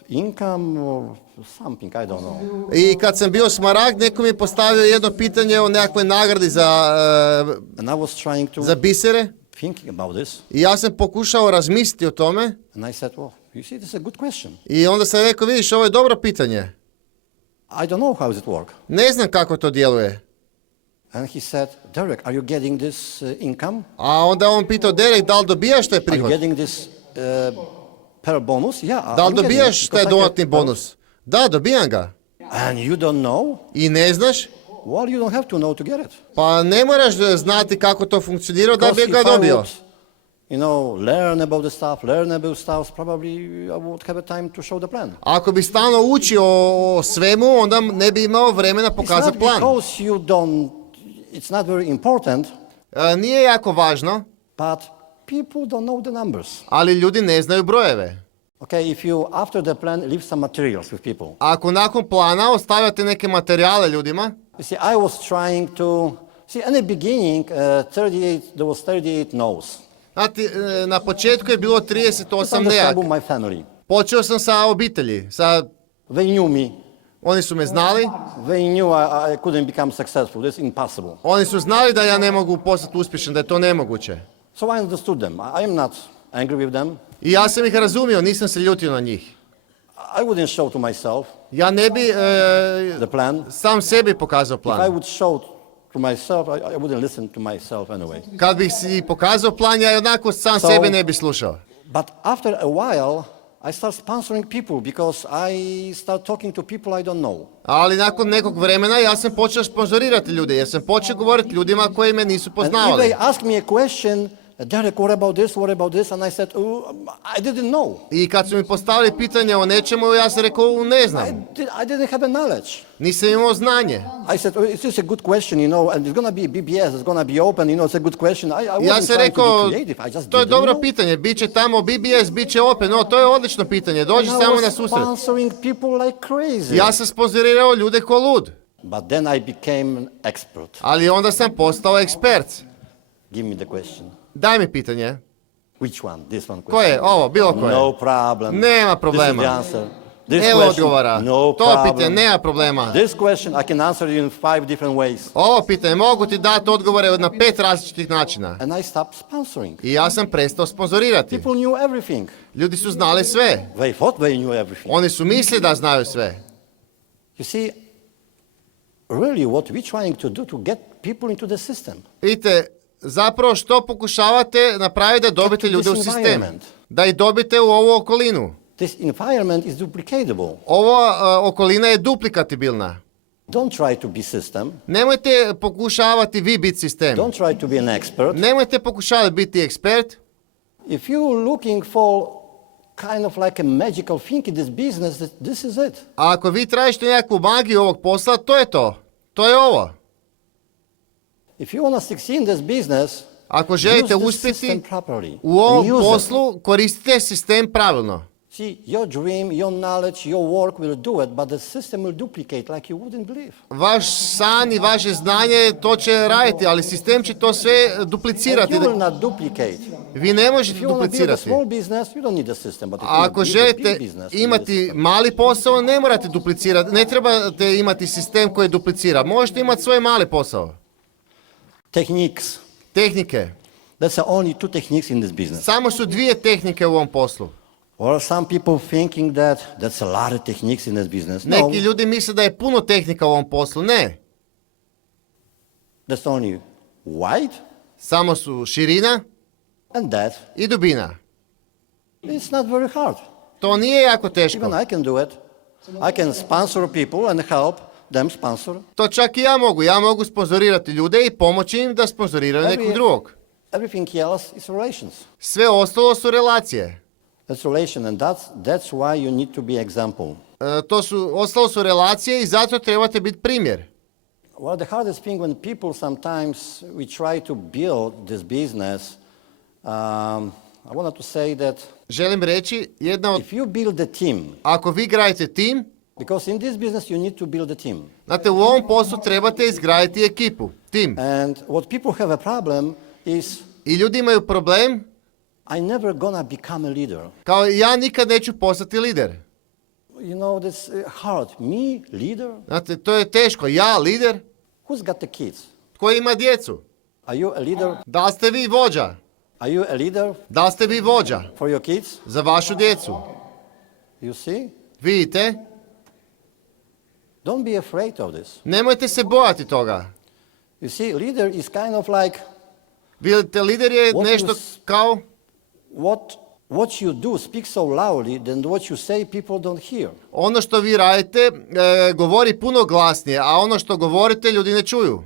income or something, I don't know. I kad sam bio smaragd, neko mi je postavio jedno pitanje o nekakvoj nagradi And I was trying to za bisere. thinking about this, I ja sam pokušao razmisliti o tome. and I said, well, you see, this is a good question. I onda sam rekao, vidiš, ovo je dobro pitanje. I don't know how does it work. Ne znam kako to djeluje. And he said, Derek, are you getting this income? A onda on pitao, Derek, da li dobijaš taj Are you prihod? getting this pearl bonus? Yeah. Da li I'm getting it dobijaš because taj I dodatni get- bonus? Da, dobijam ga. And you don't know? I ne znaš? Well, you don't have to know to get it. Pa ne moraš znati kako to funkcionira da Because bi ga if I dobio. would, learn about the stuff, probably I would have a time to show the plan. Ako bi stalno učio o svemu, onda ne bi imao vremena It's pokazati not plan. because it's not very important, Nije jako važno, but people don't know the numbers. ali ljudi ne znaju brojeve. Okay, if you, after the plan, leave some materials with people. Ako nakon plana ostavljate neke materijale ljudima, You see, I was trying to, in the beginning, there was 38 no's. znate, na početku je bilo 38 nejak. About my family. Počeo sam sa obitelji, They knew me. oni su me znali, They knew I couldn't become successful. It's impossible. oni su znali da ja ne mogu postati uspješan, da je to nemoguće. So I understood them. I am not angry with them. I ja sam ih razumio, nisam se ljutio na njih. I wouldn't show to myself Ja ne bi the plan. sam sebi pokazao If I plan. would show to myself, I wouldn't listen to myself anyway. Kad bih si pokazao plan, ja onako sam So- sebe ne bi slušao. But after a while, I start sponsoring people because I start talking to people I don't know. Ali nakon nekog vremena ja sam počeo sponzorirati ljude, jer sam počeo govoriti ljudima koji me nisu And if poznavali. they ask me a question, Derek, what about this? And I said, I didn't know. I kad su mi postavili pitanje o nečemu, ja sam rekao, ne znam, I didn't have a knowledge. nisam imao znanje. I said, it's just a good question, and it's going to be BBS, it's going to be open, it's a good question. I Ja wasn't sam trying rekao, to be creative, I just to je didn't dobro know. pitanje, bit će tamo BBS, bit će Open, to je odlično pitanje, dođi And I samo was na susret. sponsoring people like crazy. Ja sam sponzorirao ljude ko lud, But then I became an expert. ali onda sam postao ekspert. Give me the question. Daj mi pitanje, Which one? This one question. koje? Ovo, bilo koje. No problem. Nema This is problema. the answer. This Evo question, odgovora, no to problem. pitanje, nema problema. This question I can answer you in 5 different ways. Ovo pitanje, mogu ti dati odgovore na 5 različitih načina. And I stopped sponsoring. I ja sam prestao sponzorirati. People knew everything. Ljudi su znali sve. They thought they knew everything. Oni su mislili da znaju sve. You see, really what we're trying to do to get people into the system. Vidite, zapravo što pokušavate napraviti da dobite Get to ljude u this sistem. environment. Da ih dobite u ovu okolinu. This environment is duplicatable. Ova okolina je duplikatibilna. Don't try to be system. Nemojte pokušavati vi biti sistem. Don't try to be an expert. Nemojte pokušavati biti ekspert. If you're looking for kind of like a magical thing in this business, this is it. A ako vi tražite nekakvu magiju ovog posla, to je to. To je ovo. If you want to succeed in this business, Ako želite use the uspjeti system properly. u ovom And use it. poslu, koristite sistem pravilno. See, your dream, your knowledge, your work will do it, but the system will duplicate like you wouldn't believe. Vaš san i vaše znanje to će raditi, ali sistem će to sve And duplicirati. you will not duplicate. Vi ne If možete you want to build a duplicirati. small business, you don't need a system. But if A you ako want to build a želite big business, you need a imati system. mali posao, ne morate duplicirati. Ne trebate imati sistem koji duplicira. Možete imati svoj mali posao. Techniques. Tehnike. That's the only two techniques in this business. Samo su dvije tehnike u ovom poslu. Or some people thinking that that's a lot of techniques in this business. No, Neki ljudi misle da je puno tehnika u ovom poslu. Ne. that's only wide Samo su širina and depth. i dubina. It's not very hard. To nije jako Even teško. I can do it. I can sponsor people and help them sponsor. To čak i ja mogu. Ja mogu sponzorirati ljude i pomoći im da sponzoriraju nekog drugog. Everything else is relations. Sve ostalo su relacije. That's relation, and that's why you need to be example. Ostalo su relacije i zato trebate biti primjer. Well, the hardest thing when people sometimes we try to build this business, I wanted to say that Želim reći, if you build a team, ako vi gradite tim, because in this business you need to build a team. znate, u ovom poslu trebate izgraditi ekipu, tim. And what people have a problem is I ljudi imaju problem, I never gonna become a leader. kao ja nikad neću postati lider. You know, that's hard. Me, leader? Znate, to je teško. Ja, lider, Who's got the kids? tko ima djecu? Are you a leader? Da li ste vi vođa? Are you a leader Da li ste vi vođa for your kids? za vašu djecu? You see? Vidite? Don't be afraid of this. Nemojte se bojati toga. You see, leader is kind of like Vidite, lider je What nešto you kao what you do speaks so loudly than what you say people don't hear. ono što vi radite govori puno glasnije, a ono što govorite ljudi ne čuju.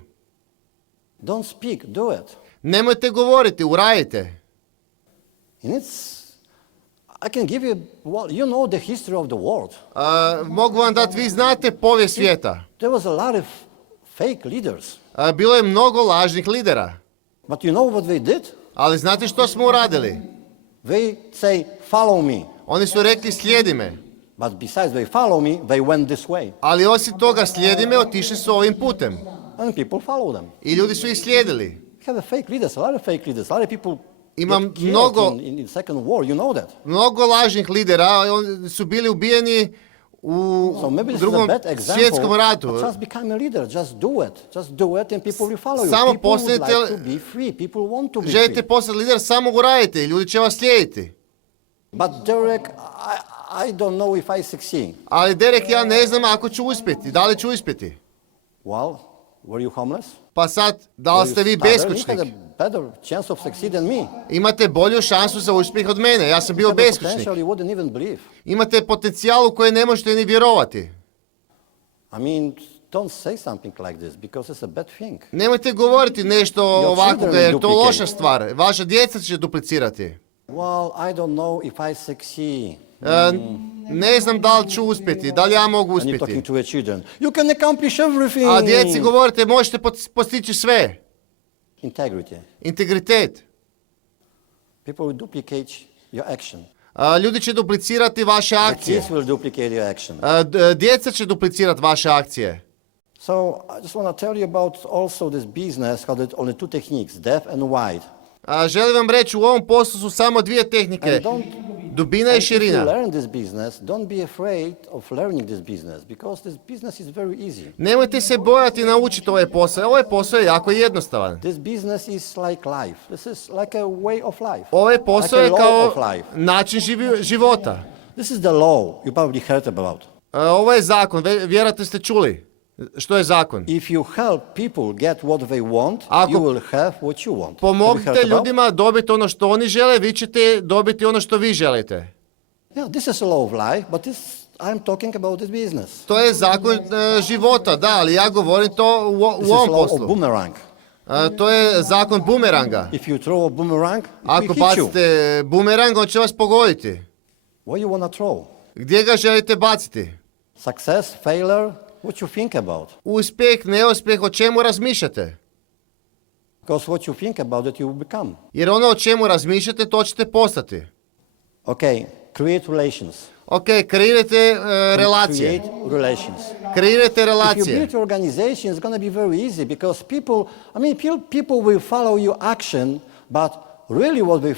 Don't speak, do it. Nemojte govoriti, uradite. And I can give you, well, you know the history of the world. Mogu vam dati, vi znate povijest svijeta. There was a lot of fake leaders. Bilo je mnogo lažnih lidera. But you know what they did? Ali znate što smo uradili? They say, follow me. Oni su rekli slijedi me. But besides they follow me, they went this way. Ali osim toga slijedi me, otišli su ovim putem. And people follow them. I ljudi su ih slijedili. Have a fake leaders, a lot of fake leaders. A lot of people Imam get killed mnogo- in second war, you know that. Mnogo lažnih lidera oni su bili ubijeni u So maybe this is a drugom bad example. svjetskom ratu. But just become a leader, just do it. Just do it and people will follow you. Samo People would postanite- like to be free. People want to be Želite free. postati lider, samo uradite i ljudi će vas slijediti. But Derek, I don't know if I succeed. Ali Derek, ja ne znam ako ću uspjeti. Da li ću uspjeti? Well, were you homeless? Pa sad, da li ste vi You had beskućnik? a better chance of succeed than me. Imate bolju šansu za uspjeh od mene. Ja sam bio You have a beskućnik. potential you wouldn't even believe. Imate potencijal u koji ne možete ni vjerovati. I mean, don't say something like this because it's a bad thing. Nemojte govoriti nešto Your ovakvoga children jer to duplicate. loša stvar. Vaša djeca će duplicirati. Well, I don't know if I succeed. Ne znam da li ću uspjeti, da li ja mogu And you're talking uspjeti. to your children. You can accomplish everything. A djeci govorite možete postići sve. Integrity. Integritet. People will duplicate your action. Ljudi će duplicirati vaše The akcije. kids will duplicate your action. Djeca će duplicirati vaše akcije. So I just want to tell you about also this business, how the only two techniques, depth and wide. Želim vam reći, u ovom poslu su samo dvije tehnike. And Dubina i if you širina. learn this business, don't be afraid of learning this business because this business is very easy. Nemojte se bojati naučiti ovaj posao. Ovaj posao je jako jednostavan. This business is like life. This is like a way of life. Ovaj posao like je a law of kao life. način života. This is the law you probably heard about. Ovo je zakon, vjerojatno ste čuli. Što je zakon? If you help people get what they want, Ako you will have what you want. Have you Pomognite heard about? ljudima dobiti ono što oni žele, vi ćete dobiti ono što vi želite. Yeah, this is a law of life, but I'm talking about this business. To je zakon života, da, ali ja govorim to u This is ovom law of poslu. boomerang. To je zakon bumeranga. If you throw a boomerang, it Ako will hit you. bacite bumerang, on će vas pogoditi. Where you want to throw? Gdje ga želite baciti? Success, failure, what you think about? Uspjeh, neuspjeh, o čemu razmišljate? Because what you think about it, you will become. Jer ono o čemu razmišljate, to ćete postati. Okay, create relations. Ok, kreirajte relacije. Create relations. Kreirajte If you relacije. build your organization, it's going to be very easy because people will follow your action, but really what they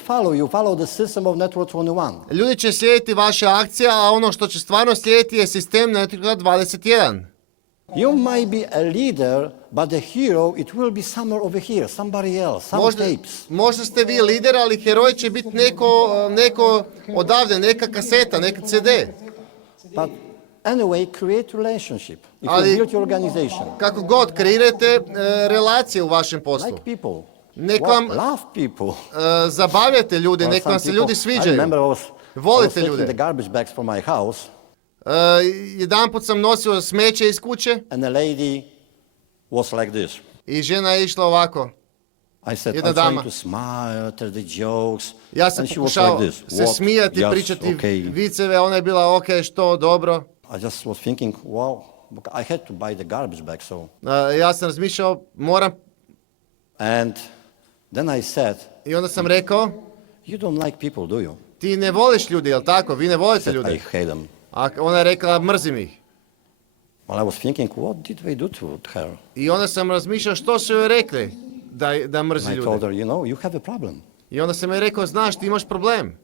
follow the system of Network 21. Ljudi će slijediti vaše akcije, a ono što će stvarno slijediti je sistem Networka 21. You might be a leader, but the hero, it will be somewhere over here, somebody else, some tapes. Možda ste vi lider, ali heroj će biti neko odavde, neka kaseta, neka CD. But anyway, create relationship. If Ali- you build your organization, Kako god, kreirajte relacije u vašem poslu. like people, Nek vam love people. zabavljate ljude, Well, nek some vam se people- ljudi I sviđaju. remember I was Volite taking ljude. the garbage bags from my house, Jedanput sam nosio smeće iz kuće and the lady was like this. i žena je išla ovako. I said, Jedna I'm dama. trying to smile, tell the jokes. Ja sam And she was pokušao like this. se What? smijati, Yes, pričati okay. viceve, ona je bila ok, što, dobro. I just was thinking, wow, I had to buy the garbage bag, so. Ja sam razmišljao, moram, And then I said, i onda sam rekao, you don't like people, do you? ti ne voliš ljudi, jel tako? Vi ne I volite said, I ljude. hate them. A ona je rekla, mrzim ih. Well, I was thinking, what did they do to her? I onda sam razmišljao što su joj rekli da mrzi And I told ljude. her, you have a problem. I onda sam joj rekao, znaš, ti imaš problem.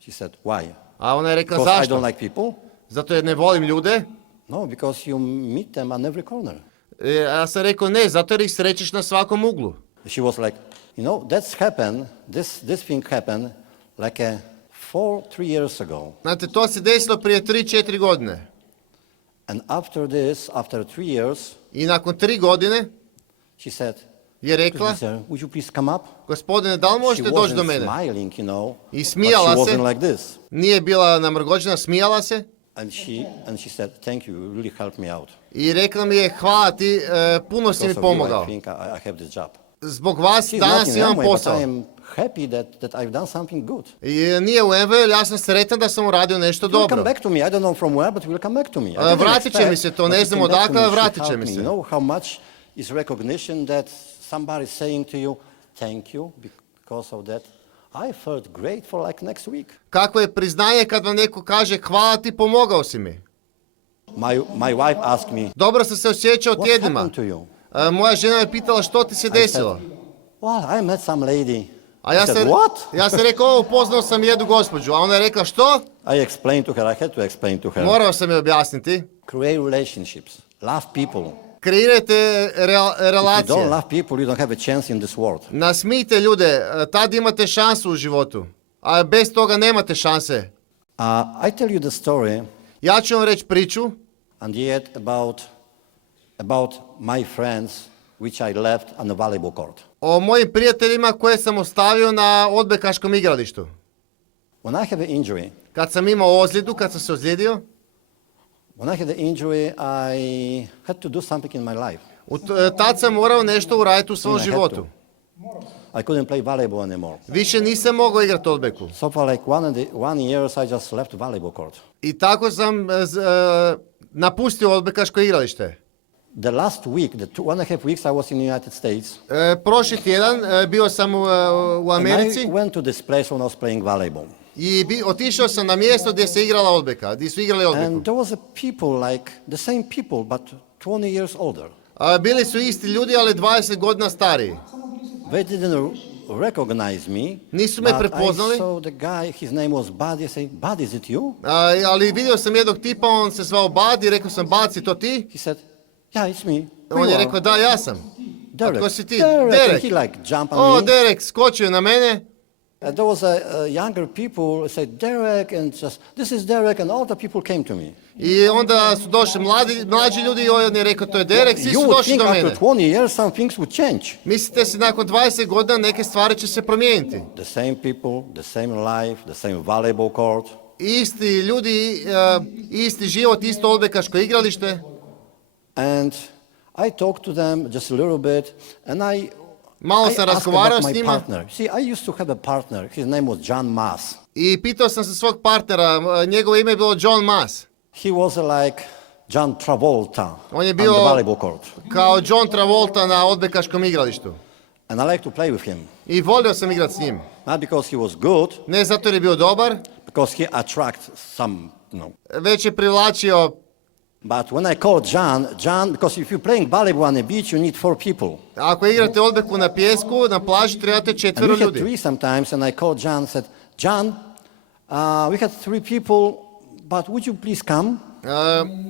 She said, why? A ona je rekla, Because I zašto? don't like people? Zato jer ne volim ljude. No, because you meet them on every corner. Ja sam rekao, ne, zato jer ih srećeš na svakom uglu. She was like, that's happened, this thing happened like 3 years ago. Znate, to se desilo prije 3-4 godine. And after 3 years, I nakon 3 godine she said, je rekla, "Excuse me, sir, would you please come up?" gospodine, da li možete She doći do wasn't mene? smiling, I but smijala she se. wasn't like this. Nije bila namrgođena, smijala se. And she said, "Thank you, you really helped me out. I rekla mi je, hvala ti, puno si mi Because of you, pomogao. I think I have this job." Zbog vas She's not danas in imam Amway, but posao. I am happy that I've done something good. I nije u MV, ja sam sretan da sam uradio nešto It will come dobro. back to me. I don't know from where, but it will come back to me. I didn't Vratit će expect, mi se to, but ne it znam came back to odakle, me. ali She vratit će helped mi me. se. You know how much is recognition that somebody is saying to you, "Thank you, because of that I felt great for like next week." Kako je priznanje kad vam neko kaže, hvala ti, pomogao si mi. My wife asked me, Dobro sam se osjećao "What tjednima. happened to you?" Moja žena me pitala što ti se I said, desilo. "Well, I met some lady." A I ja said, sam, "What?" ja sam rekao, upoznao sam jednu gospođu, a ona je rekla, što? I explained to her, I had to explain to her. Morao sam je objasniti. Create relationships, love people. Kreirajte If you don't relacije. love people, you don't have a chance in this world. Nasmijte ljude, tad imate šansu u životu. A bez toga nemate šanse. I tell you the story, Ja ću vam reći priču and yet about my friends which I left on the volleyball court. o mojim prijateljima koje sam ostavio na odbojkaškom igralištu. When I have an injury, Kad sam imao ozljedu, kad sam se ozlijedio, when I had the injury, I had to do something in my life. Tad sam morao nešto uraditi u svom I had životu. to. I couldn't play volleyball anymore. Više nisam mogao igrati odbojku. So for like 1 year, I just left volleyball court. I tako sam napustio odbojkaško igralište. The last week, the 2.5 weeks I was in the United States, Prošli tjedan bio sam u and Americi I went to this place when I was playing volleyball. i otišao sam na mjesto gdje se igrala odbojka, gdje su igrali odbojku. And there was a people like the same people, but 20 years older. Bili su isti ljudi, ali 20 godina stariji. They didn't recognize me. Nisu me but prepoznali. I saw the guy, his name was Bud. I say, "Bud, is it you?" Ali vidio sam jednog tipa, on se zvao Bad i rekao sam, Bad, si to ti? He said, "Yeah, it's me." Who On you je are? rekao, da, ja sam. Derek. A tko si ti? Derek. Derek. And he like jumped on O, me. Derek, skočio je na mene. There was a younger people said, "Derek," and just, "This is Derek," and all the people came to me. I onda su došli mlađi ljudi i on je rekao, to je Derek, svi You su would došli think do after mene. 20 years some things would change. Mislite si nakon 20 godina neke stvari će se promijeniti. The same people, the same life, the same volleyball court. Isti ljudi, isti život, isto odbojkaško igralište. And I talked to them just a little bit, and Malo I sam asked razgovarao about s my njima. partner. See, I used to have a partner. His name was John Maas. I pitao sam se svog partnera, njegovo ime je bilo John Maas. He was like John Travolta On je on the bio volleyball court. kao John Travolta na odbojkaškom igralištu. And I like to play with him. I volio sam igrati s njim. Not because he was good, Ne zato jer je bio dobar, because he attracts some, Već je privlačio. But when I called John, because if you're playing volleyball on the beach, you need 4 people. Ako igrate odbojku na pijesku, na plaži trebate 4 And we had ljudi. 3 sometimes, and I called John and said, John, we had 3 people, but would you please come?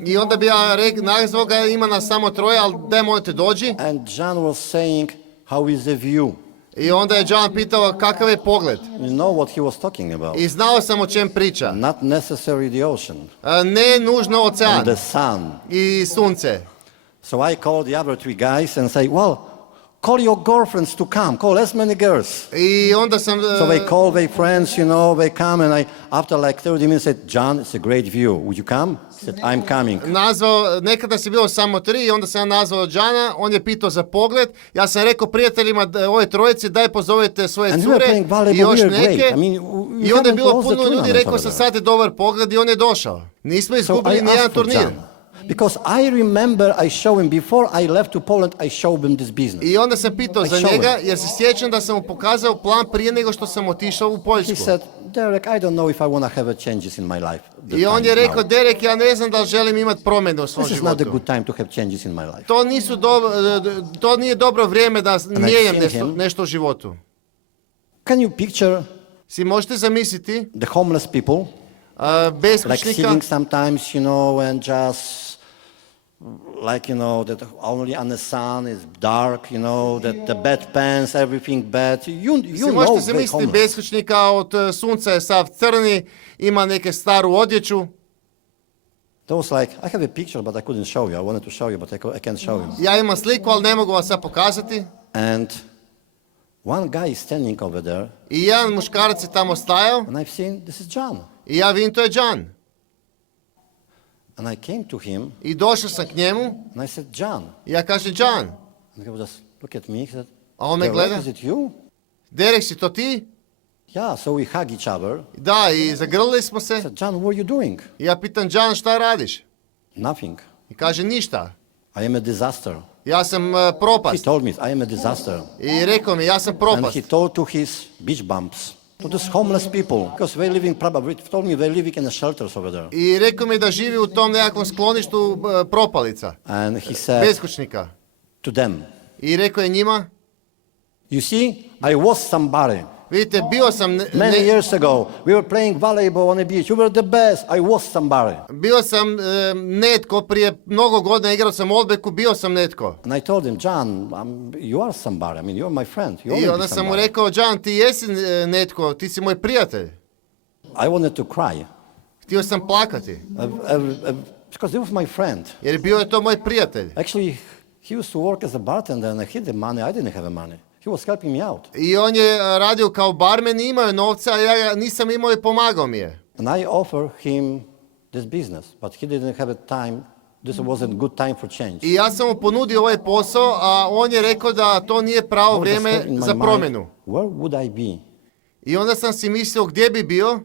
I onda bi ja nazvao ga, ima nas samo 3, ali daj molite dođi. And John was saying, how is the view? I onda je John pitao kakav je pogled. You know what he was talking about. I znao sam o čem priča. Not necessarily the ocean. Ne nužno ocean. And the sun. I sunce. So I called the other 3 guys and say, well, call your girlfriends to come. Call as many girls. I onda sam... So they call their friends, they come, and after like 30 minutes said, John, it's a great view. Would you come? He said, I'm coming. Nazvao, nekada si bilo samo 3 i onda sam ja nazvao Johna, on je pitao za pogled. Ja sam rekao prijateljima ove trojice, daj pozovete svoje cure i još neke. I onda je bilo puno ljudi, rekao sam sad je dobar pogled i on je došao. Nismo izgubili nijedan turnir. Because I remember I showed him before I left to Poland, I showed him this business. I onda sam pitao za njega jer se sjećam da sam mu pokazao plan prije nego što sam otišao u Poljsku. He said, Derek, I don't know if I want to have changes in my life. I on je rekao, Derek, ja ne znam da li želim imati promjene u svom životu. This is not a good time to have changes in my life. To nije dobro vrijeme da mijenjam nešto u životu. Can you picture si možete zamisliti the homeless people beskućnika, like sitting sometimes, and just like, that only on the sun is dark, that the bad pants, everything bad. You možete zamisliti beskućnika, od sunca je sav crni, ima neke staru odjeću. That was like, I have a picture, but I couldn't show you. I wanted to show you, but I can't show you. Ja imam sliku, ali ne mogu vam sad pokazati. And one guy is standing over there. I jedan muškarac je tamo stajao. And I've seen, this is John. I ja vidim, to je John. And I came to him. I došao sam k njemu. And I said, John. I ja kažem, John. And he would just look at me. He said, a on me gleda. Is it you? Derek, si to ti? Yeah, so we hug each other. Da, i zagrlili smo se. I said, John, what are you doing? I ja pitam, John, šta radiš? Nothing. I kaže, ništa. I am a disaster. Ja sam propast. He told me, I am a disaster. I rekao mi, ja sam propast. And he told to his beach bumps, to these homeless people, because they're living probably, told me they're living in the shelters over there. I rekao mi da živi u tom nekakvom skloništu propalica. And he said beskućnika. To them. I rekao je njima, you see, I was somebody. Vidite, bio sam... Many years ago, we were playing volleyball on the beach. You were the best. I was somebody. Bio sam netko, prije mnogo godina igrao sam odbojku, bio sam netko. And I told him, John, you are somebody. I mean, you're my friend. I onda sam mu rekao, John, ti jesi netko, ti si moj prijatelj. I wanted to cry. Htio sam plakati. Because he was my friend. Jer bio je to moj prijatelj. Actually, he used to work as a bartender and he had the money. I didn't have the money. He was helping me out. I on je radio kao barmen i imao je novca, a ja nisam imao i pomagao mi je. And I offered him this business, but he didn't have a time. This wasn't good time for change. I ja sam mu ponudio ovaj posao, a on je rekao da to nije pravo vrijeme za promjenu. Where would I be? I onda sam si mislio gdje bi bio,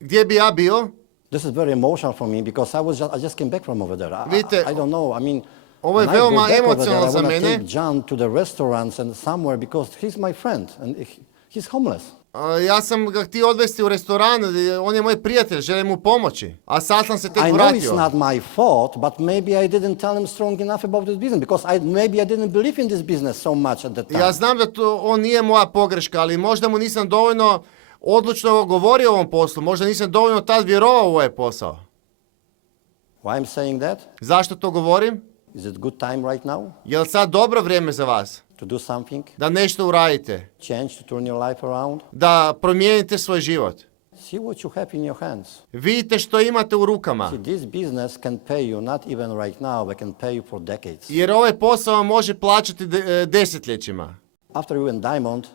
gdje bi ja bio. This is very emotional for me because I just came back from over there. Vidite, I don't know. I mean, ovo je veoma emocionalno za mene. I want to take John to the restaurants and somewhere because he's my friend and he's homeless. Ja sam ga htio odvesti u restoran, on je moj prijatelj, želim mu pomoći. A sad sam se tek vratio. I know it's not my fault, but maybe I didn't tell him strong enough about this business because maybe I didn't believe in this business so much at that time. Ja znam da on nije moja pogreška, ali možda mu nisam dovoljno odlučno govorio o ovom poslu, možda nisam dovoljno tad vjerovao u ovaj posao. Why I'm saying that? Zašto to govorim? Is it good time right now? Je li sad dobro vrijeme za vas? To do something? Da nešto uradite? Change, to turn your life around? Da promijenite svoj život? See what you have in your hands. Vidite što imate u rukama. See, this business can pay you not even right now, but can pay you for decades. Jer ovaj posao vam može plaćati desetljećima. After we went diamond,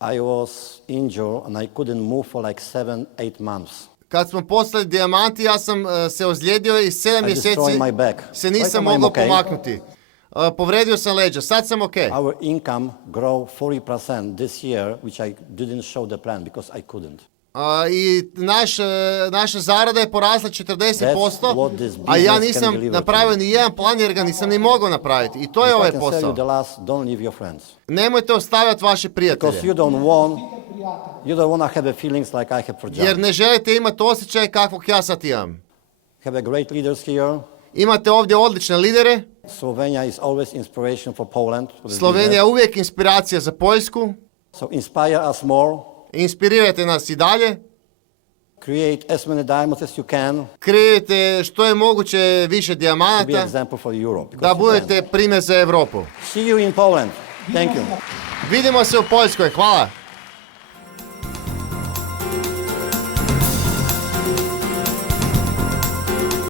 I was injured and I couldn't move for like 7-8 months. Kad smo postali dijamanti, ja sam se ozlijedio i 7 mjeseci se nisam mogao pomaknuti. Povredio sam leđa, sad sam ok. Our income grew 40% this year, which I didn't show the plan because I couldn't. I naša zarada je porasla 40%, a ja nisam napravio ni jedan plan jer ga nisam ni mogao napraviti. I to je ovaj posao. Nemojte ostavljati vaše prijatelje. You don't want to have the feelings like I have for Jer John. ne želite imati osjećaj kakvog ja sad imam. Have a great leaders here. Imate ovdje odlične lidere. Slovenia is always inspiration for Poland. Slovenija je uvijek inspiracija za Poljsku. So inspire us more. Inspirirajte nas i dalje. Create as many diamonds as you can. Kreirajte što je moguće više To be dijamanata. example for Europe. Da budete primjer za Europu. See you in Poland. Thank you. Vidimo se u Poljskoj. Hvala.